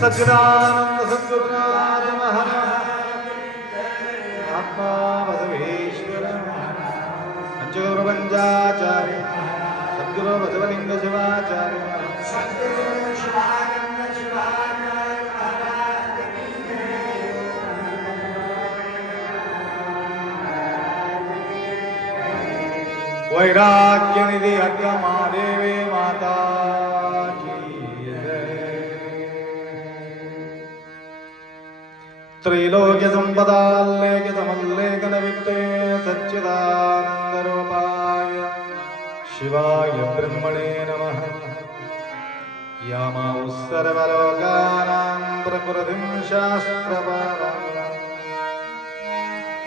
सच्चिदानंद सद्गुरुनाथ महाराज आत्मा बसवेश्वर पंचगौरवंजा सद्गुरु बसवलिंग शिवाचार्य वैराग्य निधि अक्का महादेवी माता की जय। त्रैलोक्य संपदा लेख्य समल्लेखन वित्ते सच्चिदानंद रूपाय शिवाय ब्रह्मणे नमः। यामाउ सर्वलोकानां प्रकृतिं शास्त्रपारां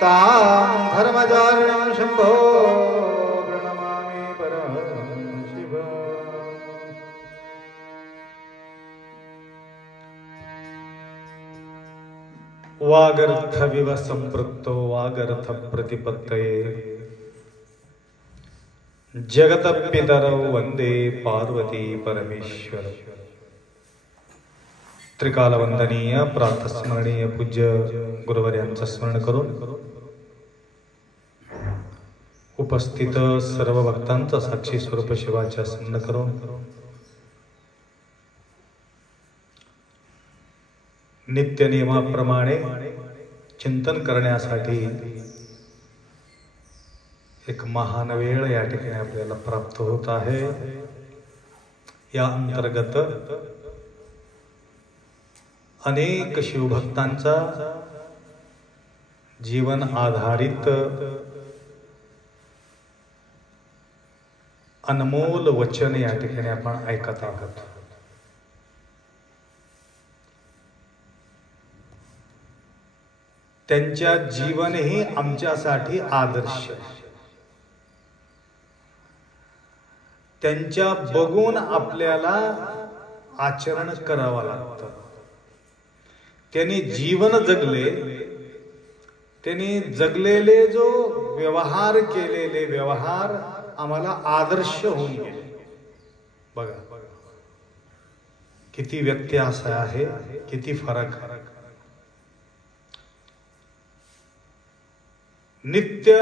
तां धर्मचारिणं शम्भो वागर्थविव संपृक्तो वागर्थ प्रतिपत्तये जगतपितरौ वंदे पार्वती परमेश्वर। त्रिकालवंदनीय प्रातस्मरणीय पूज्य गुरुवर्यांचं स्मरण करून उपस्थित सर्व भक्तांचा साक्षी स्वरूप शिवाच्या स्मरण करून नित्य नियमाप्रमाणे चिंतन करण्यासाठी एक महान वेळ या ठिकाणी आपल्याला प्राप्त होत आहे। या अंतर्गत अनेक शिवभक्तांचा जीवन आधारित अनमोल वचन या ठिकाणी आपण ऐकत आहोत। त्यांच्या जीवन ही आमच्यासाठी आदर्श, त्यांच्या बघून आपल्याला आचरण करावं लागतं। त्यांनी जीवन जगले, त्यांनी जगलेले जो व्यवहार केलेले व्यवहार आम्हाला आदर्श होऊन गेले। बघा किती व्यत्यास आहे, किती फरक। नित्य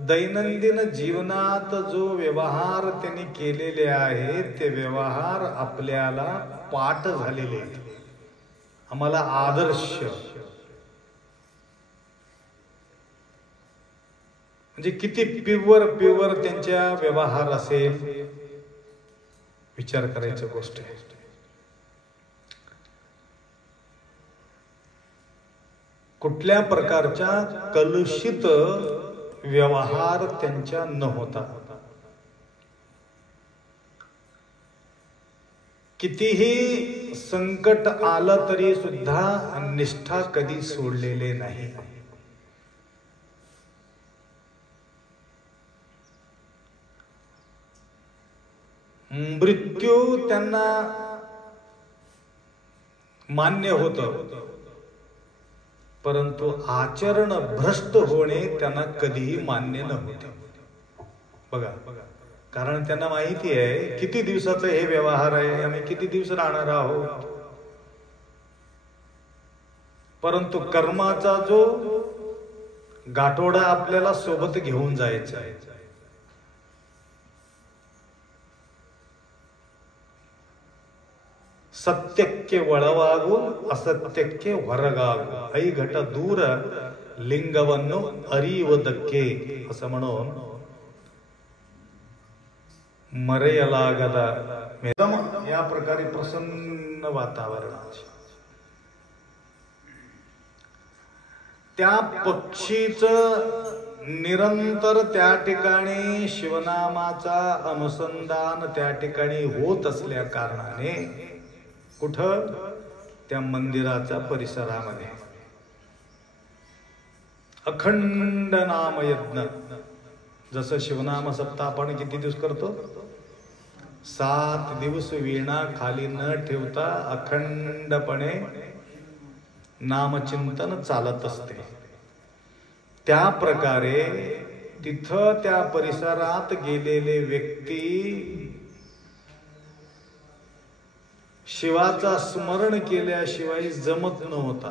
दैनंदिन जीवनात जो व्यवहार त्यांनी केलेले आहे ते व्यवहार आपल्याला पाठ झालेले आहेत, आम्हाला आदर्श। म्हणजे किती प्युअर त्यांच्या व्यवहार असेल, विचार करायची गोष्ट आहे। कुठल्या प्रकारच्या कलुषित व्यवहार त्यांच्या न होता, कितीही संकट आलं तरी सुद्धा निष्ठा कधी सोडलेले नाही। मृत्यू त्यांना मान्य होतं, परंतु आचरण भ्रष्ट होणे त्यांना कधीही मान्य नव्हते। बघा, कारण त्यांना माहिती आहे किती दिवसाचं हे व्यवहार आहे, आम्ही किती दिवस राहणार आहोत। परंतु कर्माचा जो गाठोडा आपल्याला सोबत घेऊन जायचा आहे, सत्यಕ್ಕೆ ಒಳವಾಗು ಅಸತ್ಯಕ್ಕೆ ಹೊರಗಾಗು ಐಘಟ ದೂರ लिंगವನ್ನು ಅರಿಯುವುದಕ್ಕೆ असं म्हणून मरेयलागದ मेदम या प्रकारे प्रसन्न वातावरणाचे त्या पक्षीचं निरंतर त्या ठिकाणी शिवनामाचा अनुसंधान त्या ठिकाणी होत असल्या कारणाने कुठं त्या मंदिराच्या परिसरामध्ये अखंड नामयज्ञ, जसं शिवनाम सप्ताह आपण किती दिवस करतो, 7 दिवस वीणा खाली न ठेवता अखंडपणे नामचिंतन चालत असते। त्या प्रकारे तिथं त्या परिसरात गेलेले व्यक्ती शिवाचा स्मरण केल्याशिवाय जमत नव्हता।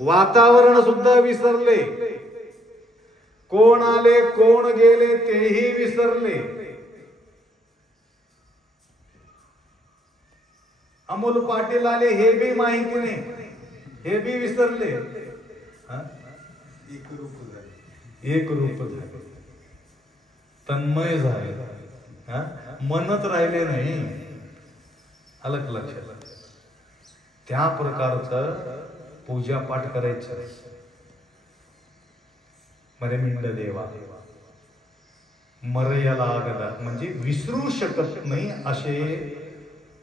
वातावरण सुद्धा विसरले, कोण आले कोण गेले तेही विसरले. अमोल पाटील आले हे बी माहिती नाही, हे बी विसरले. एक रूप झाले, तन्मय झाले, मनच राहिले नाही. अलग लक्षात. त्या प्रकारचं पूजा पाठ करायचं. मरेमिंड देवा मरयाला आगदा म्हणजे विसरू शकत नाही असे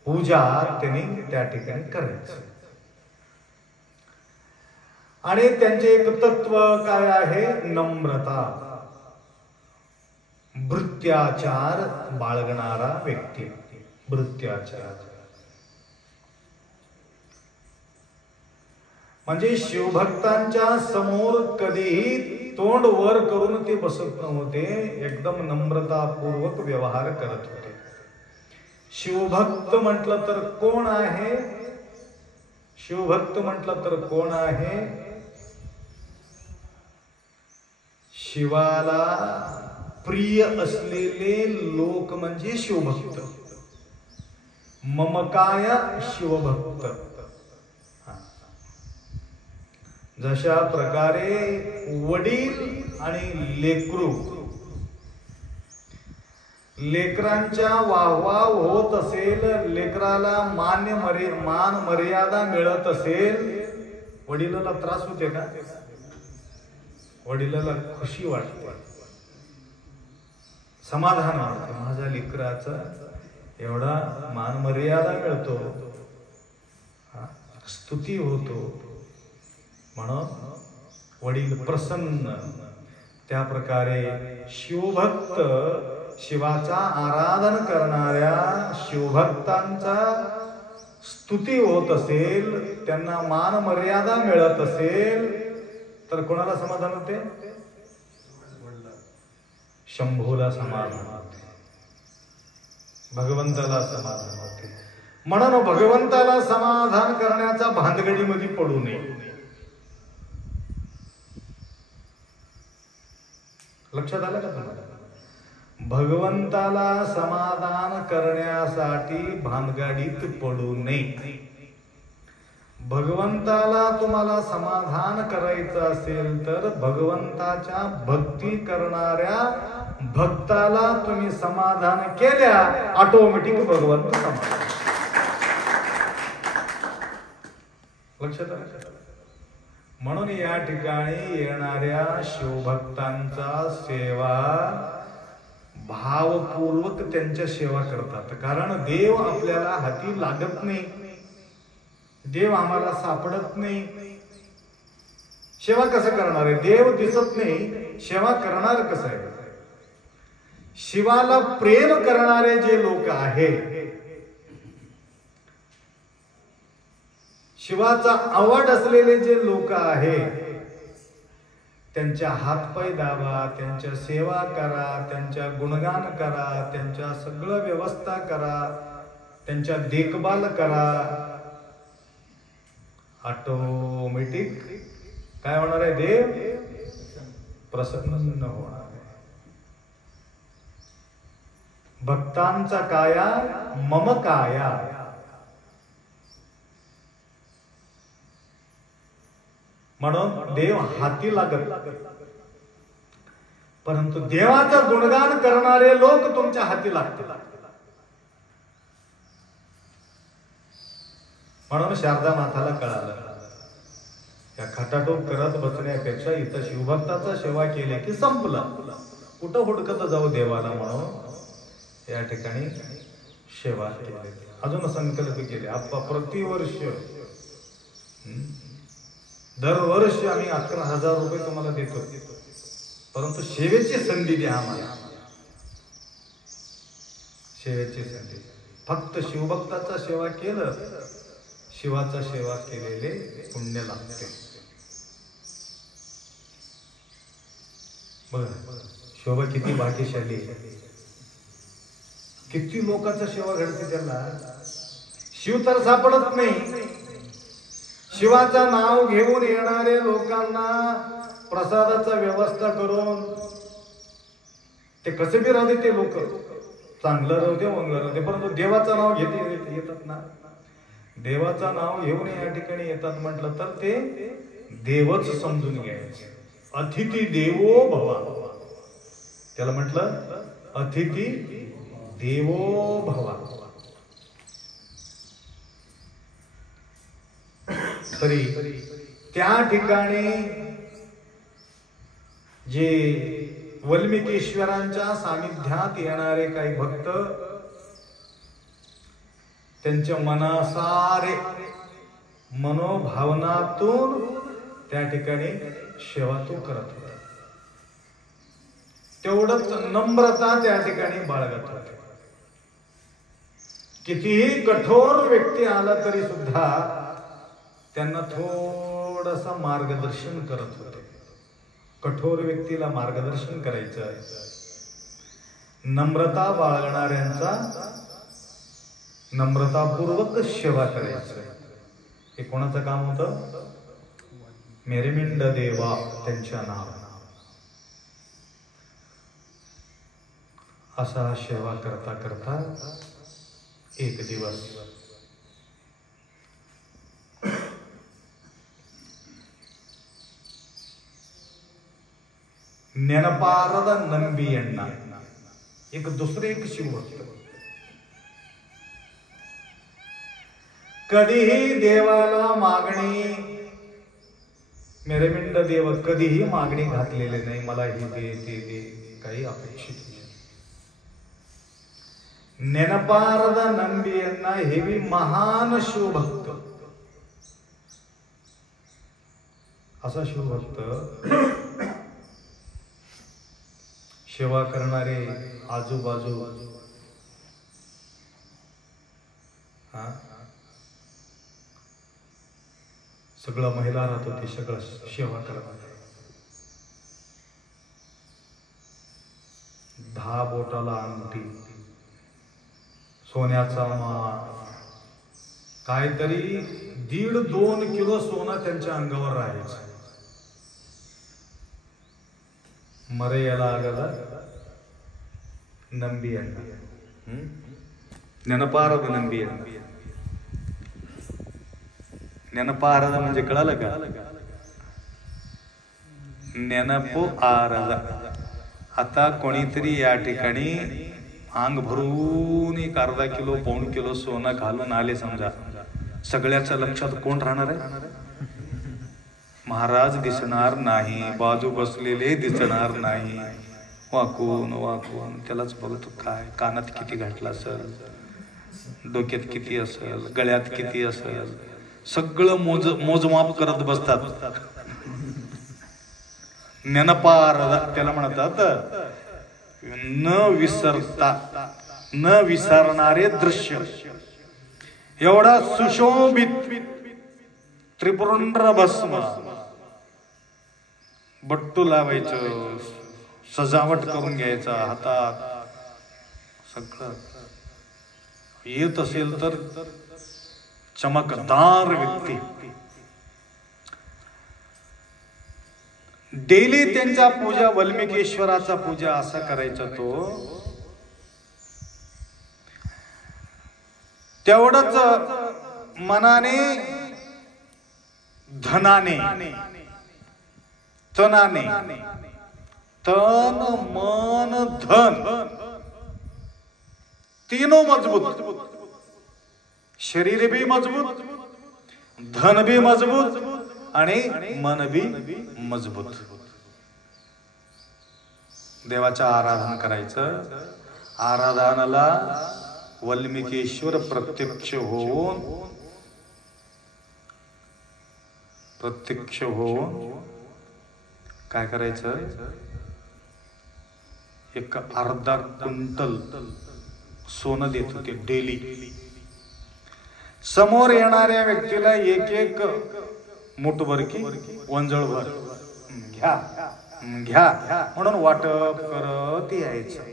पूजा त्यांनी त्या ठिकाणी करायचं. आणि त्यांचे एक तत्व काय आहे? नम्रता. भृत्याचार बाळगणारा व्यक्ती. भृत्याचार म्हणजे शिवभक्तांच्या समोर कधीही तोंड वर करून ते बसत नव्हते, एकदम नम्रतापूर्वक व्यवहार करत होते. शिवभक्त म्हटलं तर कोण आहे? शिवभक्त म्हटलं तर कोण आहे? शिवाला प्रिय असलेले लोक म्हणजे शिवभक्त. ममकाय शिवभक्त. जशा प्रकारे वडील आणि लेकरू, लेकरांच्या वाहवा होत असेल, लेकराला मान मर्यादा मिळत असेल, वडिलाला त्रास होते का? वडिलाला खुशी वाटते, समाधान वाटते. माझ्या लेकराचा एवढा मान मर्यादा मिळतो, स्तुती होतो, म्हणून वडील प्रसन्न. त्या प्रकारे शिवभक्त, शिवाचा आराधन करणाऱ्या शिवभक्तांचा स्तुती होत असेल, त्यांना मान मर्यादा मिळत असेल तर कोणाला समाधान होते? शंभूला समाधान होते, भगवंताला समाधान होते. म्हणून भगवंताला समाधान करण्याचा भानगडीमध्ये पडू नये. लक्षात आलं का तुम्हाला? भगवंताला समाधान करण्यासाठी भानगडीत पडू नये. भगवंताला तुम्हाला समाधान करायचं असेल तर भगवंताच्या भक्ती करणाऱ्या भक्ताला तुम्ही समाधान केल्या, ऑटोमॅटिक भगवंत समाधान. लक्षात आलं? म्हणून या ठिकाणी येणाऱ्या शिवभक्तांचा सेवा भावपूर्वक त्यांच्या सेवा करतात. कारण देव आपल्याला हाती लागत नाही, देव आम्हाला सापडत नाही. सेवा कसं करणार आहे? देव दिसत नाही, सेवा करणार कसं आहे? शिवाला प्रेम करणारे जे लोक आहेत, शिवाचा आवड असलेले जे लोक आहेत, त्यांच्या हातपाय दाबा, त्यांच्या सेवा करा, त्यांच्या गुणगान करा, त्यांच्या सगळं व्यवस्था करा, त्यांच्या देखभाल करा, ऑटोमॅटिक काय होणार आहे? देव प्रसन्न होणार आहे. भक्तांचा काया मम काया. म्हणून देव हाती लागत, परंतु देवाचं गुणगान करणारे लोक तुमच्या हाती लागतील. म्हणून शारदा माताला कळालं, या खटाटोप करत बसण्यापेक्षा इथं शिवभक्ताचा सेवा केली की संपलं, कुठं हुडकत जाऊ देवाला. म्हणून या ठिकाणी सेवा केली. अजून संकल्प केले, आप्पा प्रतिवर्ष दरवर्षी आम्ही 11,000 रुपये तुम्हाला देतो, परंतु सेवेची संधी द्या आम्हाला. सेवेची संधी. फक्त शिवभक्ताचा सेवा केलं, शिवाचा सेवा केलेले पुण्य लागते. बघा शोभा किती भाग्यशाली, किती लोकांचा सेवा घडते त्याला. शिव तर सापडत नाही, शिवाचं नाव घेऊन येणारे लोकांना प्रसादाचा व्यवस्था करून ते कसे बी राहते ते लोक, चांगलं राहू दे मंगळ राहू दे, परंतु देवाचं नाव घेते येतात ना, देवाचं नाव घेऊन या ठिकाणी येतात म्हटलं तर ते देवच समजून घ्यायचे. अतिथी देवो भवा, त्याला म्हटलं अतिथी देवो भवा. तरी त्या ठिकाणी जे वल्मिकेश्वरांच्या सानिध्यात येणारे काही भक्त त्यांच्या मनासारे मनोभावनातून त्या ठिकाणी सेवा तो करत होता. तेवढंच नम्रता त्या ठिकाणी बाळगत होते. कितीही कठोर व्यक्ती आला तरी सुद्धा त्यांना थोडासा मार्गदर्शन करत होते. कठोर व्यक्तीला मार्गदर्शन करायचं आहे. नम्रता बाळगणाऱ्यांचा नम्रतापूर्वक सेवा करायचं. हे कोणाचं काम होतं? मेरेमिंड देवा त्यांच्या नाव. असा सेवा करता करता एक दिवस नेनपारद नंबियण्णा एक दुसरे एक शिवभक्त कधीही देवाला मागणी, मेरेमिंड देव कधीही मागणी घातलेली नाही, मला हे दे ते दे, काही अपेक्षित नाही. नेनपारद नंबियण्णा हे भी महान शिवभक्त. असा शिवभक्त सेवा करणारे आजूबाजू सगळं महिला राहत होती, सगळं सेवा करणारे. 10 बोटाला अंगठी, सोन्याचा माळ, काहीतरी 1.5-2 किलो सोनं त्यांच्या अंगावर राहायचं. मरे याला आगला नंबियण्णा, नेनपारद नंबियण्णा. नेनपारद म्हणजे कळालं का? नेनपो आरद. आता कोणीतरी या ठिकाणी अंग भरून 1/2 किलो 1 किलो सोनं घालून आले समजा, सगळ्याच्या लक्षात कोण राहणार आहे? महाराज दिसणार नाही, बाजू बसलेले दिसणार नाही. वाकून वाकून त्यालाच बघतो, काय कानात किती घातला असेल, डोक्यात किती असेल, गळ्यात किती असेल, सगळं मोजमाप करत बसतात. नेनपारद त्याला म्हणतात न विसरता, न विसरणारे दृश्य. एवढा सुशोभित त्रिपुरंड्र भस्म, बट्टू लावायचं, सजावट करून घ्यायचा, हातात सगळं येत असेल तर चमकदार व्यक्ती. डेली त्यांचा पूजा, वल्मिकेश्वराचा पूजा असा करायचा तो. तेवढंच मनाने, धनाने, तनाने, तन मन धन तीनों मजबूत. शरीर भी मजबूत, धन भी मजबूत आणि मन भी मजबूत. देवाचं आराधन करायचं. आराधनाला वल्मिकेश्वर प्रत्यक्ष होऊन काय करायचं? 1/2 क्विंटल सोनं देत होते डेली. समोर येणाऱ्या व्यक्तीला 1 मुठभर की वंजळभर घ्या घ्या म्हणून वाटप करत यायचं.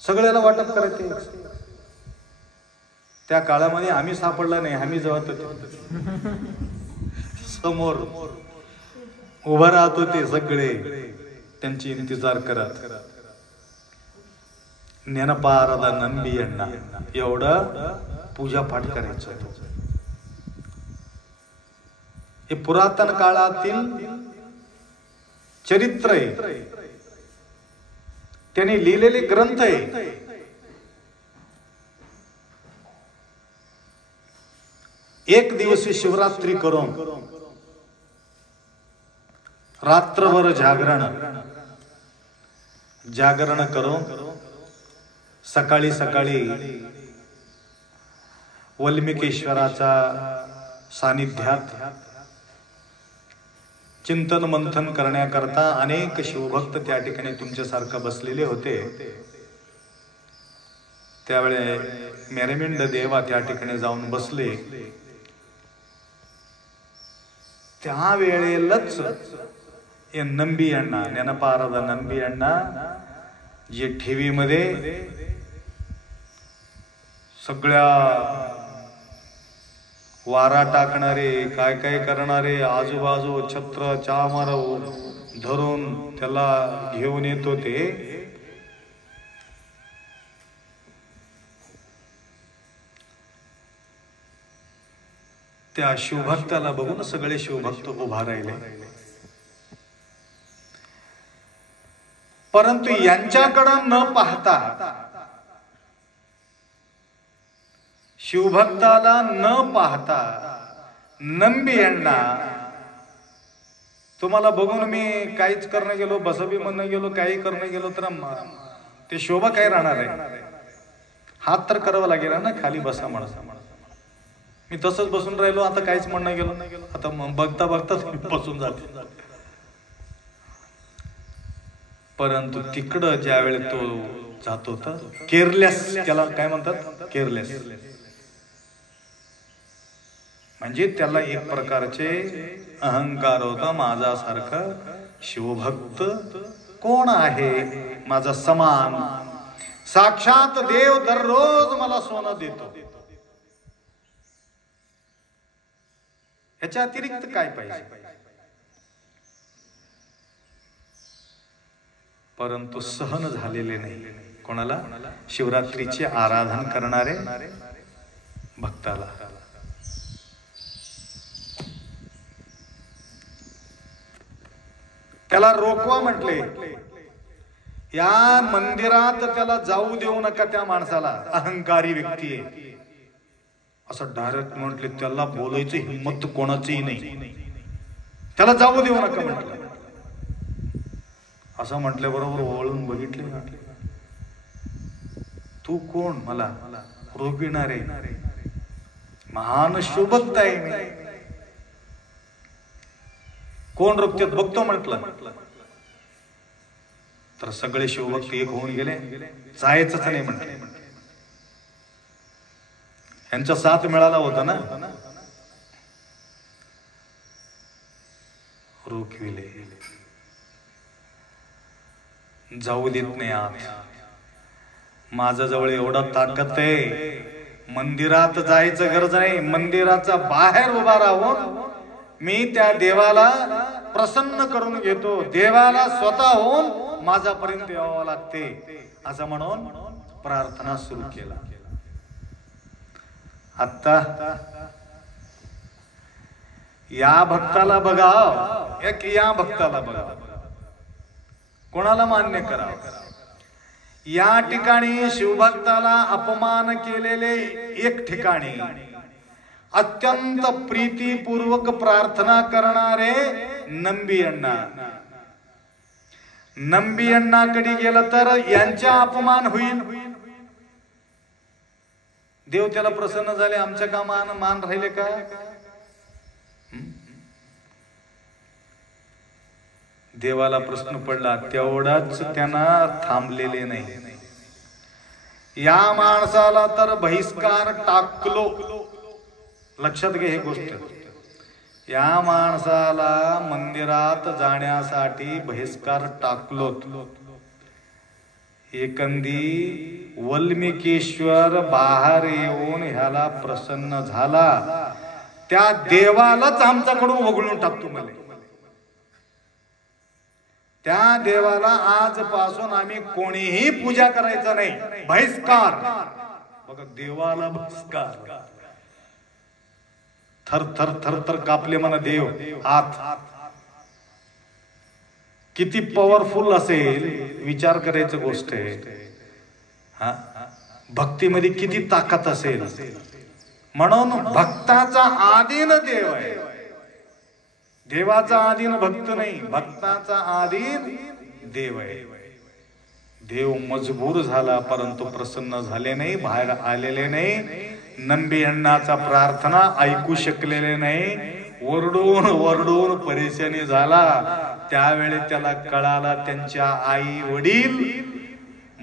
सगळ्याला वाटप करत यायचं. त्या काळामध्ये आम्ही सापडला नाही, आम्ही जवळ समोर उभा राहत होते सगळे त्यांची इंतजार करत. नेनपाರದ ನಂಬಿಯಣ್ಣ एवढं पूजापाठ करायचं होतं. हे पुरातन काळातील चरित्र आहे, त्यांनी लिहिलेले ग्रंथ आहे. एक दिवशी शिवरात्री करून रात्रभर जागरण करून सकाळी सकाळी वल्मिकेश्वराचा सानिध्यात चिंतन मंथन करण्याकरता अनेक शिवभक्त त्या ठिकाणी तुमच्यासारखं बसलेले होते. त्यावेळे मेरमिंड देवा त्या ठिकाणी जाऊन बसले. त्या वेळेलाच हे ನಂಬಿಯಣ್ಣ ನೆನಪಾರದ ನಂಬಿಯಣ್ಣ जे ठेवीमध्ये सगळ्या वारा टाकणारे काय काय करणारे आजूबाजू छत्र चामर धरून त्याला घेऊन येत होते. त्या शिवभक्ताला बघून सगळे शिवभक्त उभा राहिले. परंतु यांच्याकडे न पाहता, शिवभक्ताला न पाहता ನಂಬಿಯಣ್ಣ तुम्हाला बघून मी काहीच करणं गेलो, बसबी म्हणणं गेलो, काही करणं गेलो तर ते शोभा काय राहणार आहे. हात तर करावा लागेल ना, खाली बसा म्हणा. मी तसंच बसून राहिलो, आता काहीच म्हणणं गेलो. आता बघता बघता बसून जाते. परंतु तिकडं ज्या वेळेस तो जात होता, केअरलेस, त्याला काय म्हणतात, केअरलेस, म्हणजे त्याला एक प्रकारचे अहंकार होता. माझा सारखा शिवभक्त कोण आहे माझा समान, साक्षात देव दररोज मला सोनं देतो, ह्याच्या अतिरिक्त काय पाहिजे. परंतु सहन झालेले नाही कोणाला, शिवरात्रीचे आराधन करणारे भक्ताला. त्याला रोकवा म्हटले. या मंदिरात त्याला जाऊ देऊ नका, त्या माणसाला अहंकारी व्यक्ती आहे असं डायरेक्ट म्हटले. त्याला बोलायची हिंमत कोणाचीही नाही, त्याला जाऊ देऊ नका म्हटलं. असं म्हटल्याबरोबर वळून बघितले. तू कोण मला रोखविणारे, महान शिवभक्त आहे मी, कोण रोखते बघतो म्हटलं. तर सगळे शिवभक्त एक होऊन गेले, जायचंच नाही म्हटले. यांचा साथ मिळाला होता ना, रोखविले. जाऊ देत नाही आत. माझ्या जवळ एवढा ताकद आहे, मंदिरात जायचं गरज नाही, मंदिराचा बाहेर उभा राहून मी त्या देवाला प्रसन्न करून घेतो, देवाला स्वतःहून माझ्यापर्यंत यावं लागते असं म्हणून प्रार्थना सुरू केला. आता या भक्ताला बघा, एक या भक्ताला बघा, कोणाला मान्य करावं. या ठिकाणी शिवभक्ताला अपमान केलेले एक ठिकाणी अत्यंत प्रीतीपूर्वक प्रार्थना करणारे ನಂಬಿಯಣ್ಣ. ನಂಬಿಯಣ್ಣकडे गेलं तर यांचा अपमान होईल. देव त्याला प्रसन्न झाले, आमच्या का मान राहिले का. देवाला प्रश्न पडला, तेवढाच त्यांना थांबलेले नाही. या माणसाला तर बहिष्कार टाकलो. लक्षात घे ही गोष्ट. या माणसाला मंदिरात जाण्यासाठी बहिष्कार टाकलो. एकंदी वल्मिकेश्वर बाहेर येऊन ह्याला प्रसन्न झाला. त्या देवालाच आमच्याकडून वगळून टाकतो मला. त्या देवाला आजपासून आम्ही कोणीही पूजा करायचं नाही. बहिष्कार. बघा, देवाला बहिष्कार. थर थर थर थर कापले म्हणा देव. हात किती पॉवरफुल असेल विचार करायचं गोष्ट आहे. हा, भक्तीमध्ये किती ताकद असेल. म्हणून भक्ताचा आधीन देव आहे. देवाचा आधीन भक्त नाही, भक्ताचा आधीन देव आहे. देव मजबूर झाला परंतु प्रसन्न झाले नाही, बाहेर आलेले नाही. नंबी अण्णाचा प्रार्थना ऐकू शकलेले नाही. ओरडून ओरडून परेशानी झाला. त्यावेळी त्याला कळाला त्यांच्या आई वडील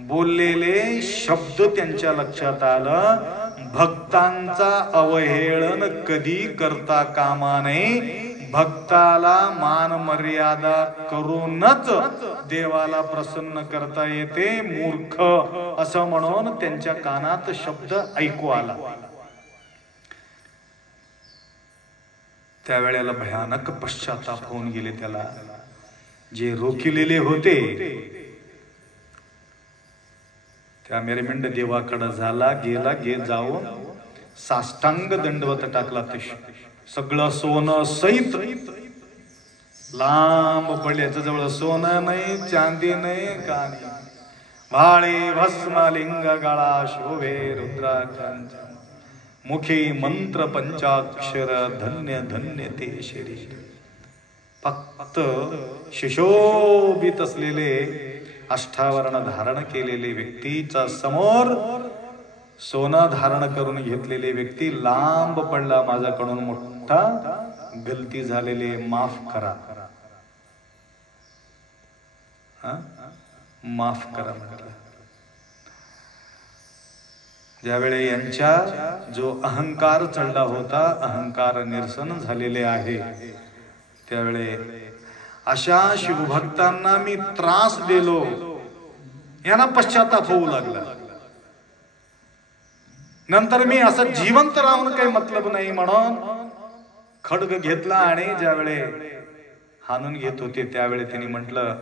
बोललेले शब्द त्यांच्या लक्षात आलं. भक्तांचा अवहेळन कधी करता कामा नये. भक्ताला मान मर्यादा करूनच देवाला प्रसन्न करता येते. मूर्ख असं म्हणून त्यांच्या कानात शब्द ऐकू आला. त्यावेळेला भयानक पश्चाताप होऊन गेले त्याला. जे रोखिलेले होते त्या मेरमिंड देवाकडे झाला, गेला, जाऊन साष्टांग दंडवत टाकला. ते सगळं सोनं सहित लांब पडल्याचं जवळ सोनं नाही, चांदी नाही, का नाही. भाळे भस्म लिंग गळा शोभे रुद्राकांच. मुखी मंत्र पंचाक्षर धन्य धन्य ते शरीर. फक्त शिशोभित असलेले अष्टावरण धारण केलेले व्यक्तीच्या समोर सोनं धारण करून घेतलेले व्यक्ती लांब पडला. माझ्याकडून मोठा गलती झालेली, माफ करा. माफ करा म्हटलं. ज्यावेळी यांच्या जो अहंकार चढला होता, अहंकार निरसन झालेले आहे, त्यावेळी अशा शिवभक्तांना मी त्रास दिलो. यांना पश्चाताप होऊ लागला. नंतर मी असं जिवंत राहून काही मतलब नाही म्हणून खड्ग घेतला आणि ज्यावेळी हाणून घेत होते त्यावेळी त्यांनी म्हटलं,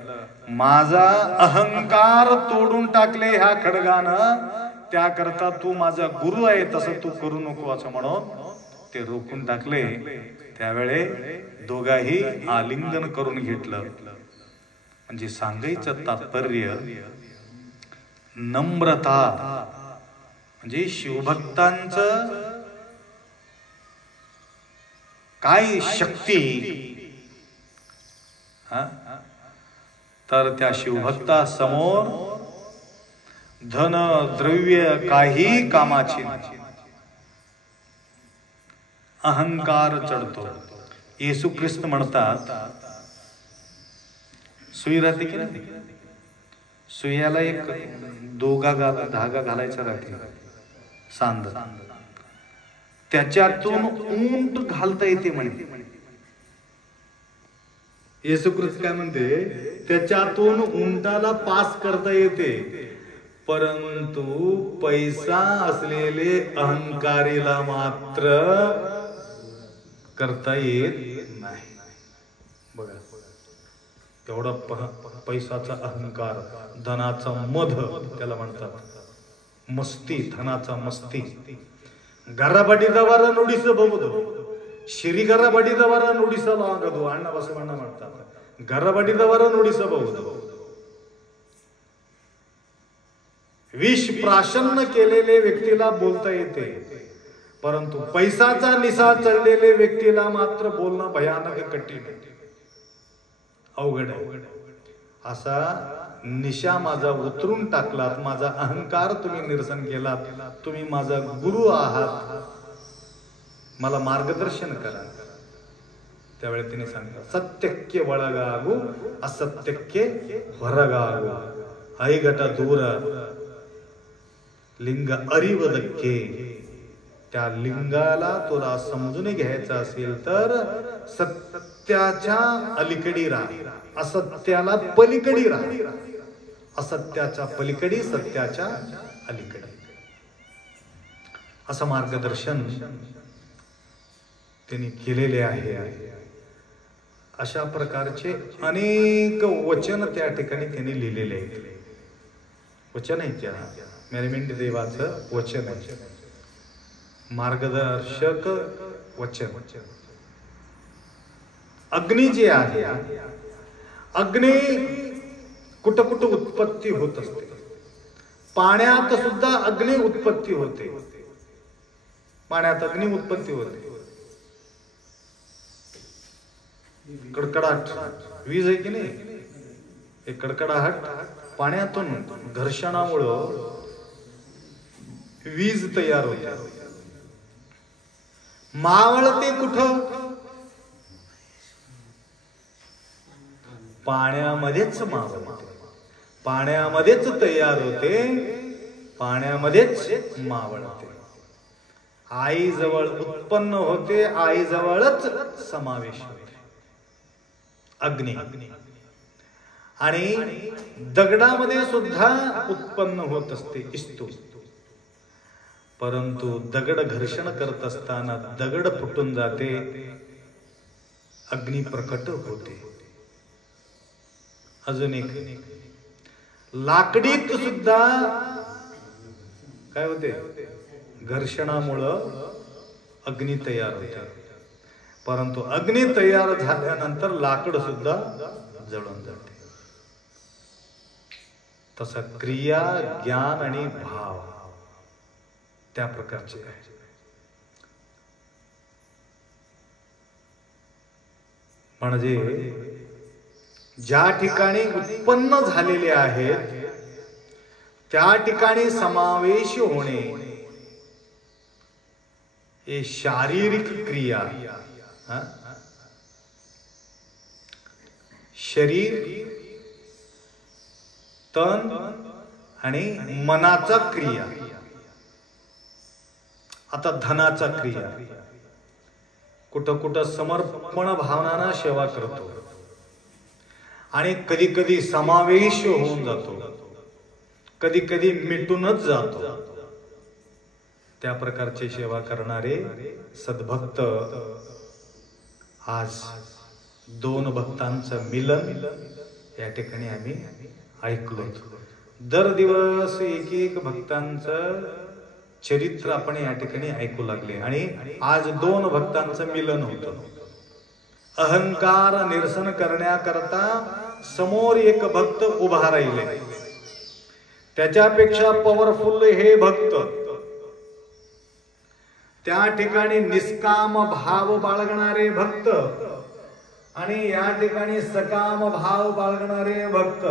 माझा अहंकार तोडून टाकले ह्या खडगानं, त्याकरता तू माझा गुरु आहे तसं तू करू नको असं म्हणून ते रोखून टाकले. त्यावेळी दोघाही आलिंगन करून घेतलं. म्हणजे सांगायचं तात्पर्य नम्रता. म्हणजे शिवभक्तांचं काय शक्ती, तर त्या शिवभक्ता समोर धन द्रव्य काही कामाचे नाही. अहंकार चढतो. येशू ख्रिस्त म्हणतात, सुई राहते की नाही, सुयाला एक धागा घालायचा राहते, सांद, त्याच्यातून ऊंट घालता येते म्हणे. येशू ख्रिस्त काय म्हणते, त्याच्यातून उंटाला पास करता येते, परंतु पैसा असलेले अहंकारीला मात्र करता येत नाही. बघा, तेवढा पैसाचा अहंकार, धनाचा मध त्याला म्हणतात, मस्ती, धनाचा मस्ती. ಗರಬಡಿದವರ ನುಡಿಸಬಹುದು, ಶ್ರೀಗರಬಡಿದವರ ನುಡಿಸಲಾಗದು. ಅಣ್ಣ ಬಸವಣ್ಣ ಮಾಡ್ತಾರೆ, ಗರಬಡಿದವರ ನುಡಿಸಬಹುದು. विष प्राशन केलेले व्यक्तीला बोलता येते, परंतु पैसाचा निसा चढलेले व्यक्तीला मात्र बोलणं भयानक कठीण, अवघड आहे. असा निशा माझा उतरून टाकलात, माझा अहंकार तुम्ही निरसन केलात, तुम्ही माझा गुरु आहात, मला मार्गदर्शन करा. त्यावेळी तिने सांगितलं, सत्यಕ್ಕೆ ಒಳಗಾಗು असत्यಕ್ಕೆ ಹೊರಗಾಗು, ಐಗಟ दूर लिंग अरिवदಕ್ಕೆ. त्या लिंगाला तुला समजून घ्यायचं असेल तर सत्याच्या अलीकडी राहा, असत्याला पलीकडी राहा. असत्याच्या पलीकडी, सत्याच्या अलीकडी, असं मार्गदर्शन त्यांनी केलेले आहे. अशा प्रकारचे अनेक वचन त्या ठिकाणी त्यांनी लिहिलेले आहेत. वचन आहे त्या मेरमिंड देवाचं वचन आहे, मार्गदर्शक वचन. अग्नी जे आहे, अग्नी कुठं कुठं उत्पत्ती होत असते. पाण्यात सुद्धा अग्नी उत्पत्ती होते. पाण्यात अग्नी उत्पत्ती होते. कडकडाट वीज आहे की नाही, हे कडकडाट पाण्यातून घर्षणामुळं वीज तयार होते. मावळते कुठं? पाण्यामध्येच मावळते, पाण्यामध्येच तयार होते, पाण्यामध्येच मावळते. आई जवळ उत्पन्न होते, आई जवळच समावेश होते अग्नी. आणि दगडामध्ये सुद्धा उत्पन्न होत असते इस्तू. परंतु दगड घर्षण करत असताना दगड फुटून जाते, अग्नी प्रकट होते. अजून एक, लाकडीत सुद्धा काय होते? घर्षणामुळं अग्नी तयार होते. परंतु अग्नी तयार झाल्यानंतर लाकड सुद्धा जळून जाते. तसा क्रिया, ज्ञान आणि भाव त्या प्रकारचे आहे. म्हणजे ज्या ठिकाणी उत्पन्न झालेले आहेत त्या ठिकाणी समावेश होणे हे शारीरिक क्रिया, शरीर, तन आणि मनाचा क्रिया. आता धनाचा क्रिया, कुठं कुठं समर्पण भावनानं सेवा करतो आणि कधी कधी समावेश होऊन जातो, कधी कधी मिटूनच जातो. त्या प्रकारची सेवा करणारे सद्भक्त आज दोन भक्तांचं मिलन या ठिकाणी आम्ही ऐकलो. दर दिवस एक एक भक्तांचं चरित्र आपण या ठिकाणी ऐकू लागले आणि आज दोन भक्तांचं मिलन होतं. अहंकार निरसन करण्याकरता समोर एक भक्त उभा राहिले, त्याच्यापेक्षा पॉवरफुल हे भक्त. त्या ठिकाणी निष्काम भाव बाळगणारे भक्त आणि या ठिकाणी सकाम भाव बाळगणारे भक्त.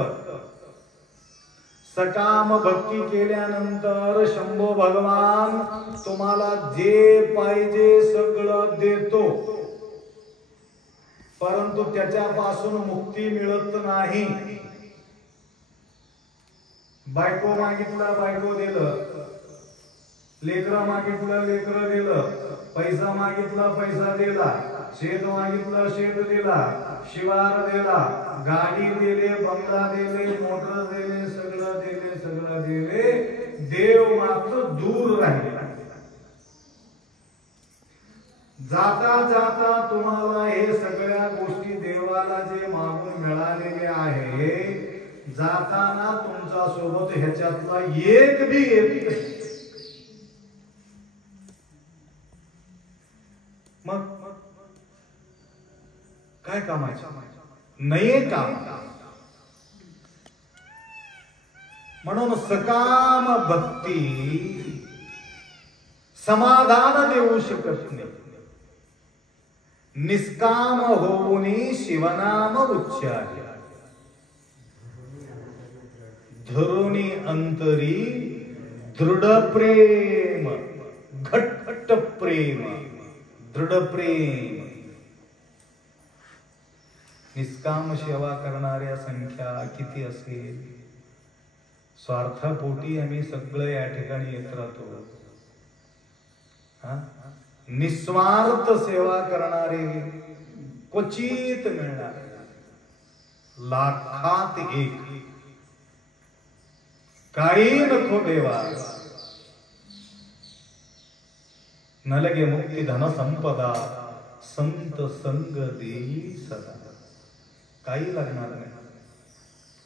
सकाम भक्ती केल्यानंतर शंभो भगवान तुम्हाला जे पाहिजे सगळं देतो, परंतु त्याच्यापासून मुक्ती मिळत नाही. बायको मागितला बायको दिलं, लेकरं मागितलं लेकरं दिलं, पैसा मागितला पैसा दिला, शेत मागितलं शेत दिला, शिवार दिला, गाडी दिले, बंगला दिले, मोटर दिले, सगळं दिले, सगळं दिले. देव मात्र दूर राहिले. जाता जाता तुम्हाला हे सगळ्या गोष्टी देवाला जे मागून मिळालेले आहे, जाताना तुमच्या सोबत ह्याच्यातला एक भी येत. मग काय कामाचं नाहीये काम. म्हणून सकाम भक्ती समाधान देऊ शकत नाही. निष्काम होऊनी शिवनाम उच्चार्य, धरुणी अंतरी दृढ प्रेम, घट्ट प्रेम, दृढ प्रेम. निष्काम सेवा करणाऱ्या संख्या किती असेल? स्वार्थापोटी आम्ही सगळं या ठिकाणी येत राहतो. निस्वार्थ सेवा करणारे क्वचित मिळणार, लाखात एक. काही नको देवा, न लगे मुक्ती धन संपदा, संत संग देई सदा. काही लागणार नाही.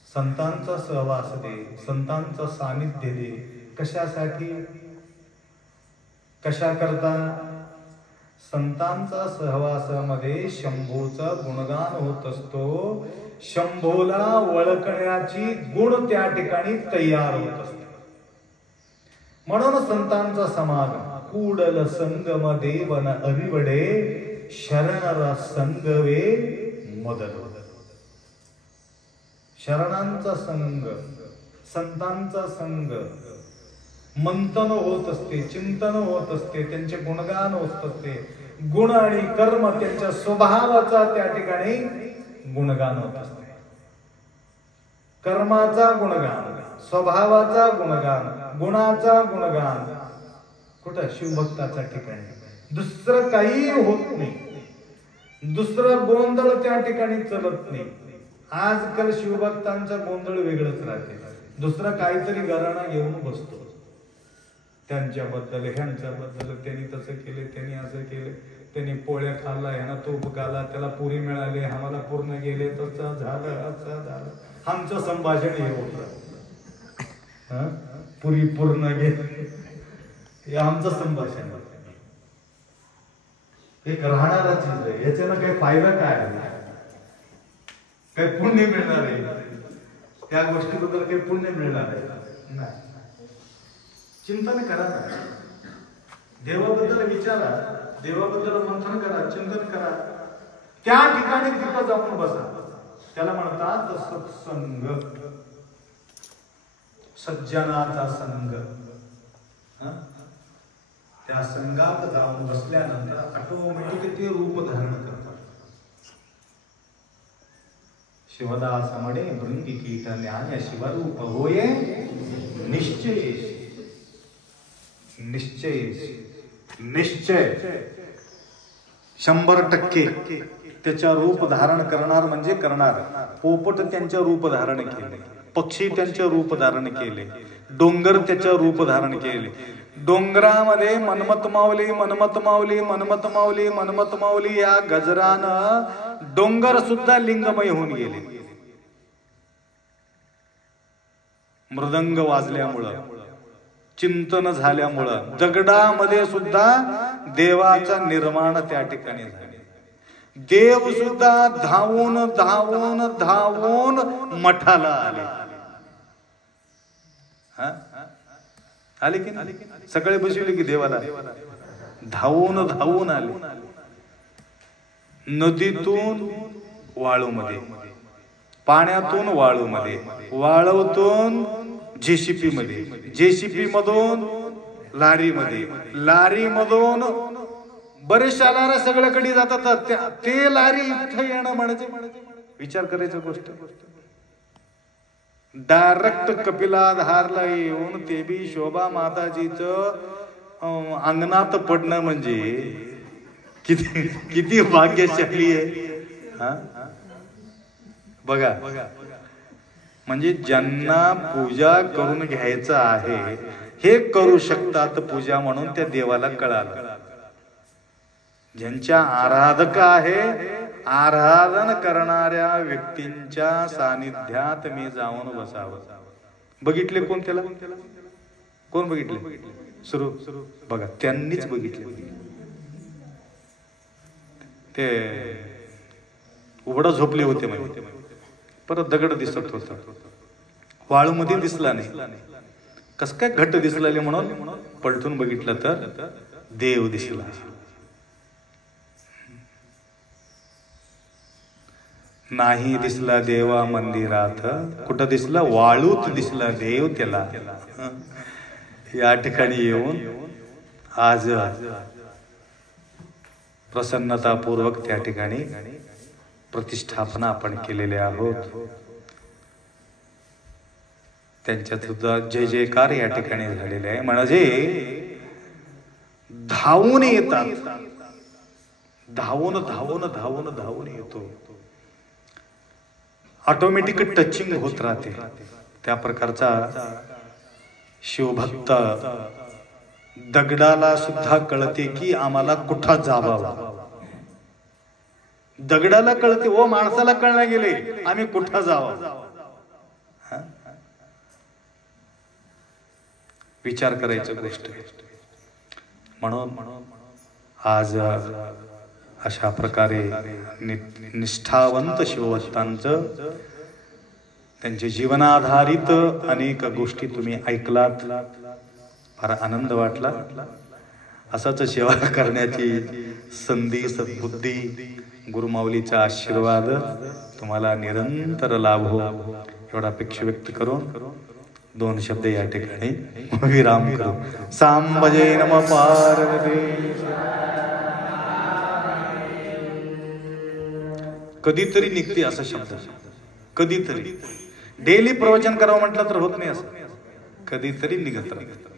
संतांचा सहवास दे, संतांचं सानिध्य दे. कशासाठी? कशा करता? संतांचा सहवासामध्ये शंभूचा गुणगान होत असतो. शंभूला ओळखण्याची गुण त्या ठिकाणी तयार होत असते. म्हणून संतांचा समागम. कूडल संगम देवन अरिवडे शरणरा संगवे मदल. शरणांचा संग, संतांचा संग, मंथन होत असते, चिंतन होत असते, त्यांचे गुणगान होत असते. गुण आणि कर्म त्यांच्या स्वभावाचा त्या ठिकाणी गुणगान होत असते. कर्माचा गुणगान, स्वभावाचा गुणगान, गुणाचा गुणगान कुठं? शिवभक्ताच्या ठिकाणी. दुसरं काही होत नाही. दुसरं गोंधळ त्या ठिकाणी चलत नाही. आजकाल शिवभक्तांचा गोंधळ वेगळंच राहते. दुसरं काहीतरी घराणा घेऊन बसतो. त्यांच्याबद्दल, ह्यांच्याबद्दल, त्यांनी तसं केले, त्यांनी असं केले, त्यांनी पोळ्या खाल्ला, ह्यानं तूप खाल्ला, त्याला पुरी मिळाली, आम्हाला पूर्ण गेले, तसं झालं, असं झालं. आमचं संभाषण हे होतं. पुरी पूर्ण गेले, हे आमचं संभाषण. एक राहणारा चीज आहे. याच्यानं काही फायदा काय आहे? काही पुण्य मिळणार आहे? त्या गोष्टीबद्दल काही पुण्य मिळणार आहे? नाही. चिंतन करा ना. देवाबद्दल विचारा, देवाबद्दल मंथन करा, चिंतन करा. त्या ठिकाणी तिथं जाऊन बसा. त्याला म्हणतात सत्संग, सज्जनाचा संग. त्या संघात जाऊन बसल्यानंतर ऑटोमॅटिक ते रूप धारण करतात. शिवदास म्हणे भृंगी कीट न्याय शिवरूप होये निश्चय. निश्चय निश्चय 100% त्याच्या रूप धारण करणार म्हणजे करणार. पोपट त्यांच्या रूप धारण केले, पक्षी त्यांचे रूप धारण केले, डोंगर त्याच्या रूप धारण केले. डोंगरामध्ये मनमत माऊली, मनमत माऊली, मनमत माऊली, मनमत माऊली या गजरानं डोंगर सुद्धा लिंगमय होऊन गेले. मृदंग वाजल्यामुळं, चिंतन झाल्यामुळं दगडामध्ये सुद्धा देवाचा निर्माण त्या ठिकाणी झाले. देव सुद्धा धावून धावून धावून मठाला आले. आले की नाही? सकाळी बसवले की देवाला धावून धावून आले. नदीतून वाळूमध्ये, पाण्यातून वाळूमध्ये, वाळूतून जेसीपी मध्ये, जेसीपी मधून लारीमध्ये, लारी मधून बरेचशा लाऱ्या सगळ्याकडे जातात. ते लारी इथं येणं म्हणजे विचार करायची गोष्ट. डायरेक्ट कपिलाधारला येऊन ते बी शोभा माताजीच अंगणात पडणं म्हणजे किती किती भाग्यशाली आहे. बघा, म्हणजे ज्यांना पूजा करून घ्यायचं आहे हे करू शकतात पूजा म्हणून त्या देवाला कळालं. ज्यांच्या आराधक आहे, आराधन करणाऱ्या व्यक्तींच्या सानिध्यात मी जाऊन बसावं. बघितले कोण त्याला? कोण बघितले? सुरू बघा, त्यांनीच बघितले. ते उघडा झोपले होते म्हणजे परत दगड दिसत होता, वाळू मध्ये दिसला नाही. कस काय घट्ट दिसलेले म्हणून पलटून बघितलं तर देव दिसला. नाही दिसला देवा मंदिरात, कुठं दिसला? वाळूत दिसला देव त्याला. या ठिकाणी येऊन आज प्रसन्नतापूर्वक त्या ठिकाणी प्रतिष्ठापना आपण केलेले आहोत. त्यांच्यात सुद्धा जय जयकार या ठिकाणी झालेले आहे. म्हणजे धावून येतात, धावून धावून धावून धावून येतो. ऑटोमॅटिक टचिंग होत राहते. त्या प्रकारचा शिवभक्त दगडाला सुद्धा कळते की आम्हाला कुठं जावावा. दगडाला कळते ओ, माणसाला कळण्या गेले आम्ही कुठं जावं. विचार करायची गोष्ट. म्हणून आज अशा प्रकारे निष्ठावंत शिवभक्तांचं त्यांचे जीवनाधारित अनेक गोष्टी तुम्ही ऐकलात. फार आनंद वाटला. असाच सेवा करण्याची संधी, सद्बुद्धी, गुरुमाऊलीचा आशीर्वाद तुम्हाला निरंतर लाभो एवढा अपेक्षा व्यक्त करून 2 शब्द या ठिकाणी विराम करू. सांबजे नम पार्वती. कधीतरी निघते असा शब्द, कधीतरी. डेली प्रवचन करावं म्हटलं तर होत नाही असं, कधीतरी निघत राहत.